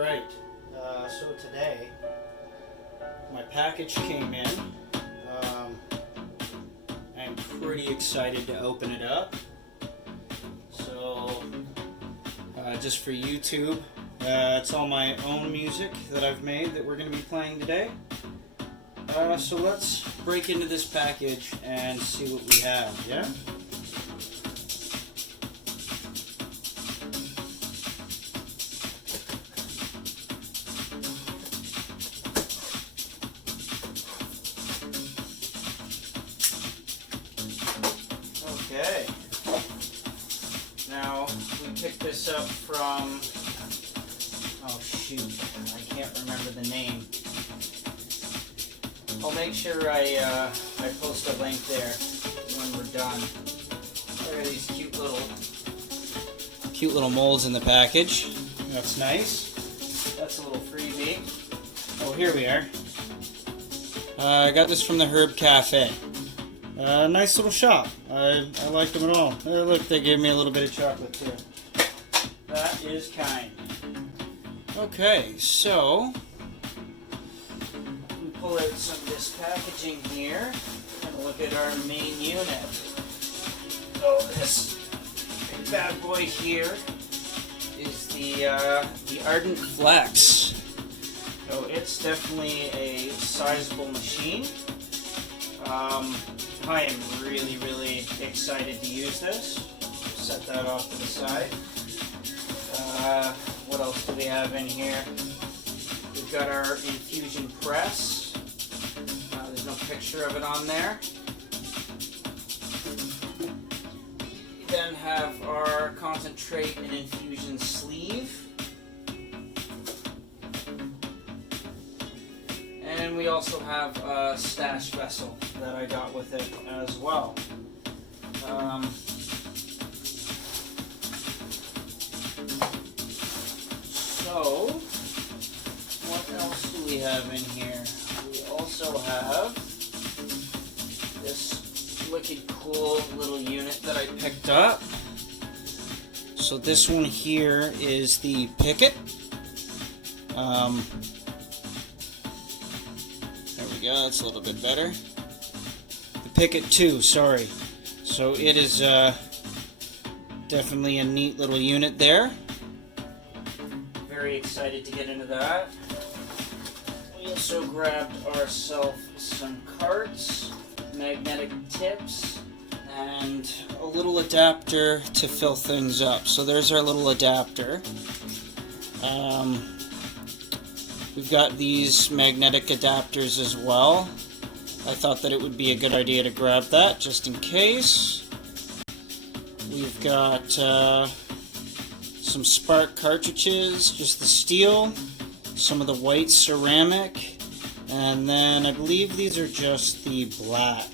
Alright, so today my package came in. I'm pretty excited to open it up. So, just for YouTube, it's all my own music that I've made that we're going to be playing today. So let's break into this package and see what we have, yeah? Okay. Now, we picked this up from, oh shoot, I can't remember the name. I'll make sure I post a link there when we're done. There are these cute little molds in the package. That's nice. That's a little freebie. Oh, here we are. I got this from the Herb Cafe. Nice little shop. I like them at all. Look, they gave me a little bit of chocolate too. That is kind. Okay, so we pull out some of this packaging here and look at our main unit. Oh, this big bad boy here is the Ardent Flex. So it's definitely a sizable machine. I am really excited to use this. Set that off to the side. What else do we have in here? We've got our Infusion Press. There's no picture of it on there. We then have our Concentrate and Infusion Sleeve. And we also have a stash vessel that I got with it as well. So, what else do we have in here? We also have this wicked cool little unit that I picked up. So this one here is the Picket. There we go, that's a little bit better. The Picket 2, sorry. So it is definitely a neat little unit there. Very excited to get into that. We also grabbed ourselves some carts, magnetic tips, and a little adapter to fill things up. So there's our little adapter. We've got these magnetic adapters as well. I thought that it would be a good idea to grab that just in case. We've got some spark cartridges, just the steel, some of the white ceramic, and then I believe these are just the black.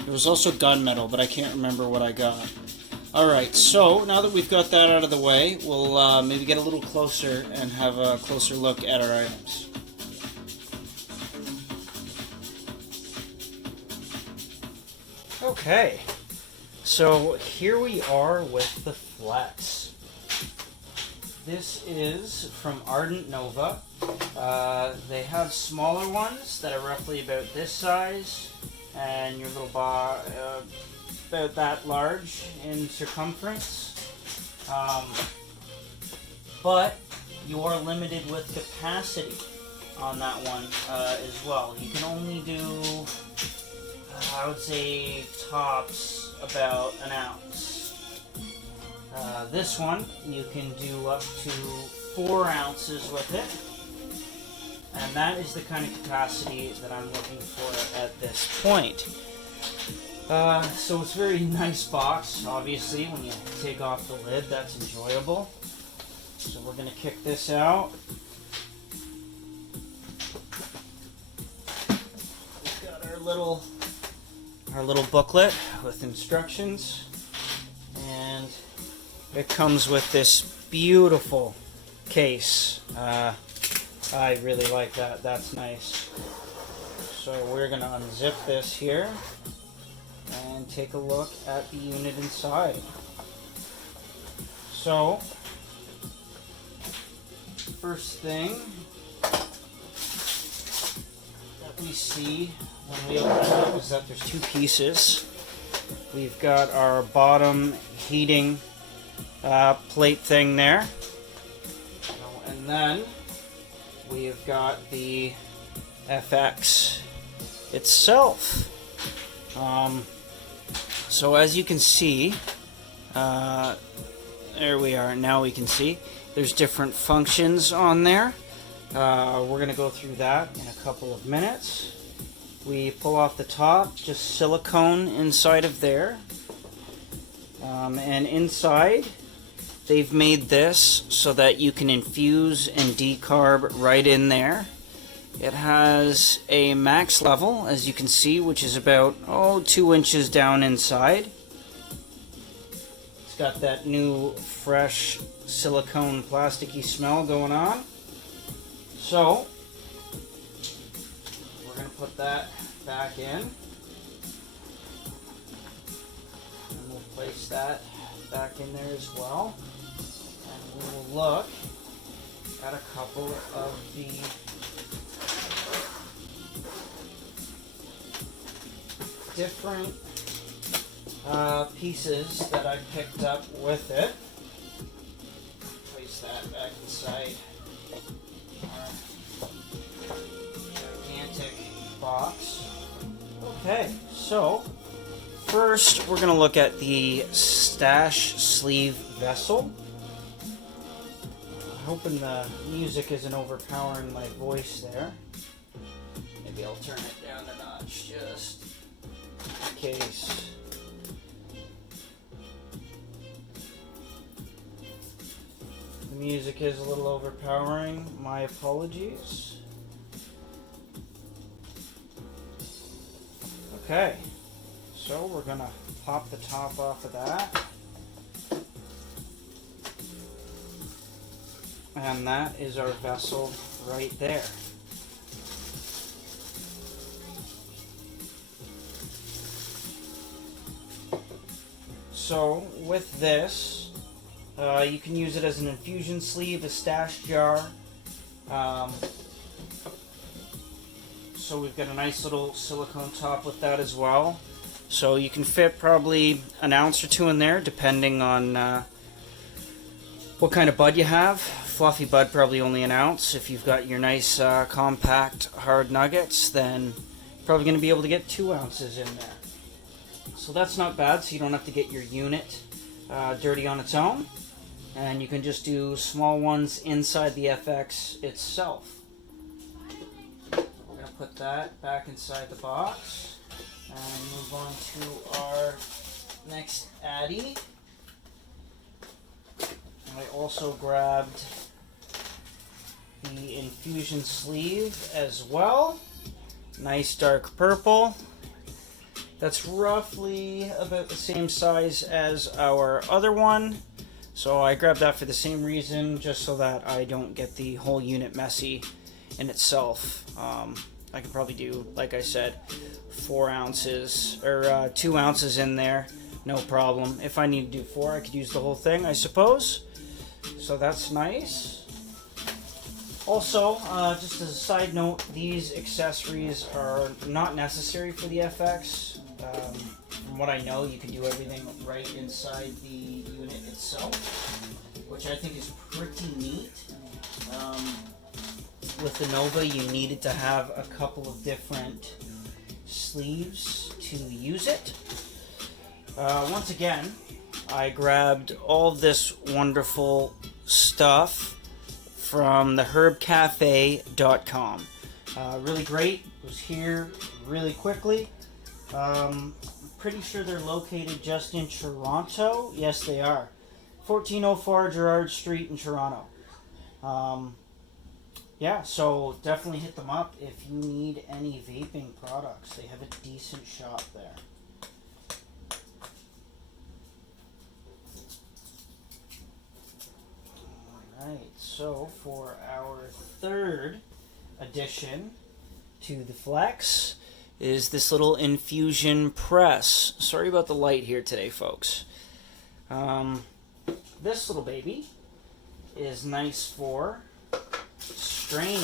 There was also gunmetal, but I can't remember what I got. Alright, so now that we've got that out of the way, we'll maybe get a little closer and have a closer look at our items. Okay, so here we are with the Flex. This is from Ardent Nova. They have smaller ones that are roughly about this size, and your little bar about that large in circumference. But you are limited with capacity on that one as well. You can only do, I would say, tops about an ounce. This one, you can do up to 4 ounces with it. And that is the kind of capacity that I'm looking for at this point. So it's a very nice box, obviously. When you take off the lid, that's enjoyable. So we're going to kick this out. We've got our little booklet with instructions, and it comes with this beautiful case. I really like that. That's nice. So we're going to unzip this here and take a look at the unit inside. So first thing that we see when we open it up is that there's two pieces. We've got our bottom heating plate thing there, and then we've got the FX itself. So as you can see, there we are. Now we can see there's different functions on there. We're going to go through that in a couple of minutes. We pull off the top, just silicone inside of there. And inside, they've made this so that you can infuse and decarb right in there. It has a max level, as you can see, which is about 2 inches down inside. It's got that new fresh silicone plasticky smell going on. So we're going to put that back in, and we'll place that back in there as well, and we will look at a couple of the different pieces that I picked up with it. Place that back inside our gigantic box. Okay, so first we're going to look at the stash sleeve vessel. I'm hoping the music isn't overpowering my voice there. Maybe I'll turn it down a notch just in case. The music is a little overpowering. My apologies. Okay, so we're gonna pop the top off of that. And that is our vessel right there. So with this, you can use it as an infusion sleeve, a stash jar. So we've got a nice little silicone top with that as well. So you can fit probably an ounce or two in there, depending on what kind of bud you have. Fluffy bud, probably only an ounce. If you've got your nice compact hard nuggets, then probably going to be able to get 2 ounces in there. So that's not bad, so you don't have to get your unit dirty on its own. And you can just do small ones inside the FX itself. We're going to put that back inside the box and move on to our next Addy. I also grabbed the infusion sleeve as well. Nice dark purple. That's roughly about the same size as our other one. So I grabbed that for the same reason, just so that I don't get the whole unit messy in itself. I could probably do, like I said, 4 ounces or 2 ounces in there, no problem. If I need to do 4, I could use the whole thing, I suppose. So that's nice. Also, just as a side note, these accessories are not necessary for the FX. From what I know, you can do everything right inside the unit itself, which I think is pretty neat. With the Nova, you needed to have a couple of different sleeves to use it. Once again, I grabbed all of this wonderful stuff from theherbcafe.com. Really great. It was here really quickly. Pretty sure they're located just in Toronto. Yes, they are. 1404 Gerrard Street in Toronto. Yeah, so definitely hit them up if you need any vaping products. They have a decent shop there. Alright, so for our third addition to the Flex is this little Infusion Press. Sorry about the light here today, folks. This little baby is nice for straining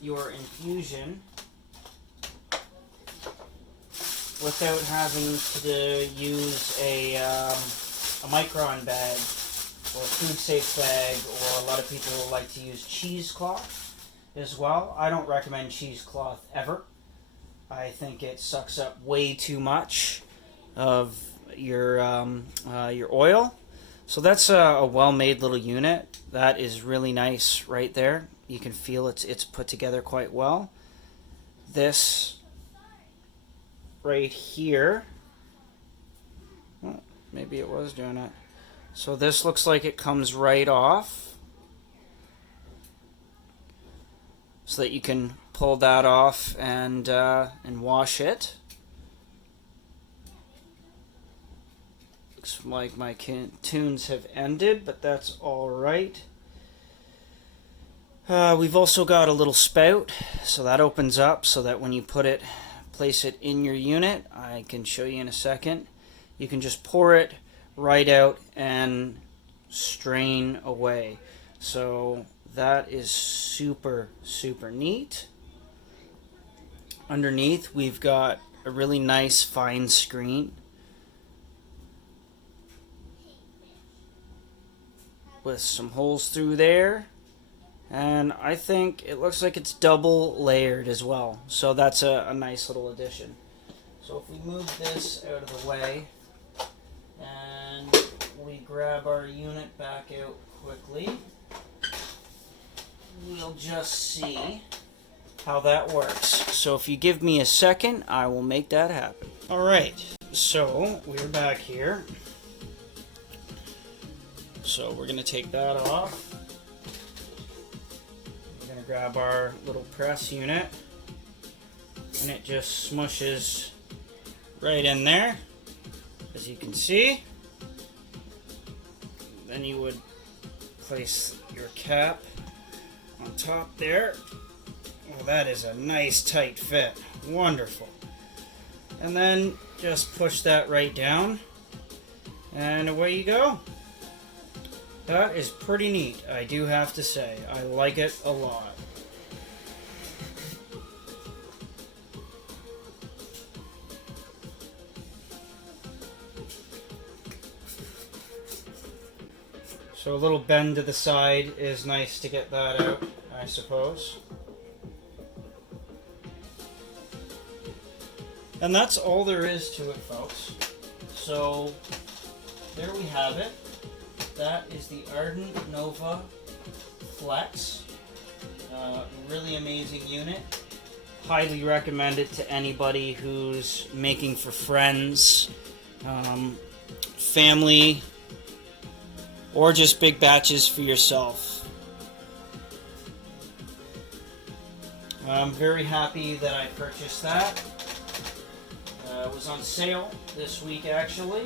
your infusion without having to use a micron bag or a food safe bag, or a lot of people like to use cheesecloth as well. I don't recommend cheesecloth ever. I think it sucks up way too much of your oil. So that's a well-made little unit. That is really nice right there. You can feel it's put together quite well. This right here, oh, maybe it was doing it. So this looks like it comes right off, so that you can pull that off and wash it. Looks like my tunes have ended, but that's all right. We've also got a little spout, so that opens up so that when you place it in your unit, I can show you in a second, you can just pour it right out and strain away. So that is super, super neat. Underneath, we've got a really nice fine screen with some holes through there. And I think it looks like it's double layered as well. So that's a nice little addition. So if we move this out of the way and we grab our unit back out quickly, we'll just see how that works. So if you give me a second, I will make that happen. Alright, so we're back here. So we're going to take that off. Grab our little press unit, and it just smushes right in there, as you can see. Then you would place your cap on top there. Well, that is a nice tight fit. Wonderful. And then just push that right down, and away you go. That is pretty neat, I do have to say. I like it a lot. So a little bend to the side is nice to get that out, I suppose. And that's all there is to it, folks. So there we have it. That is the Ardent Flex. Really amazing unit. Highly recommend it to anybody who's making for friends, family, or just big batches for yourself. I'm very happy that I purchased that. It was on sale this week, actually.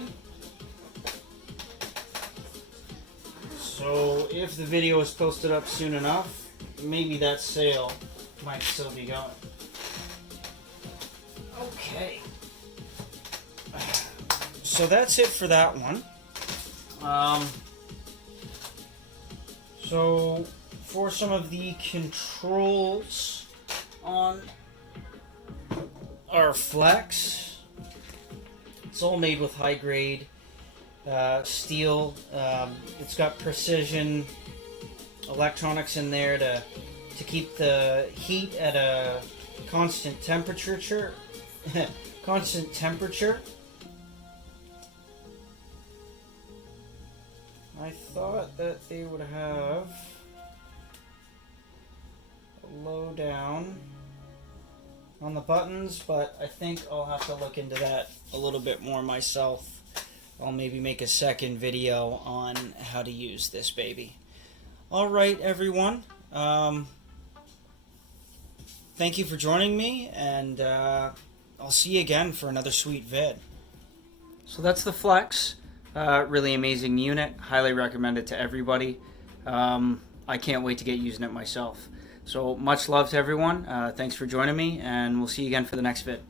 So if the video is posted up soon enough, maybe that sale might still be going. Okay. So that's it for that one. So for some of the controls on our Flex, it's all made with high grade steel. It's got precision electronics in there to keep the heat at a constant temperature. Constant temperature. I thought that they would have a low down on the buttons, but I think I'll have to look into that a little bit more myself. I'll maybe make a second video on how to use this baby. Alright, everyone. Thank you for joining me, and I'll see you again for another sweet vid. So that's the Flex. Really amazing unit. Highly recommend it to everybody. I can't wait to get using it myself. So much love to everyone. Thanks for joining me, and we'll see you again for the next vid.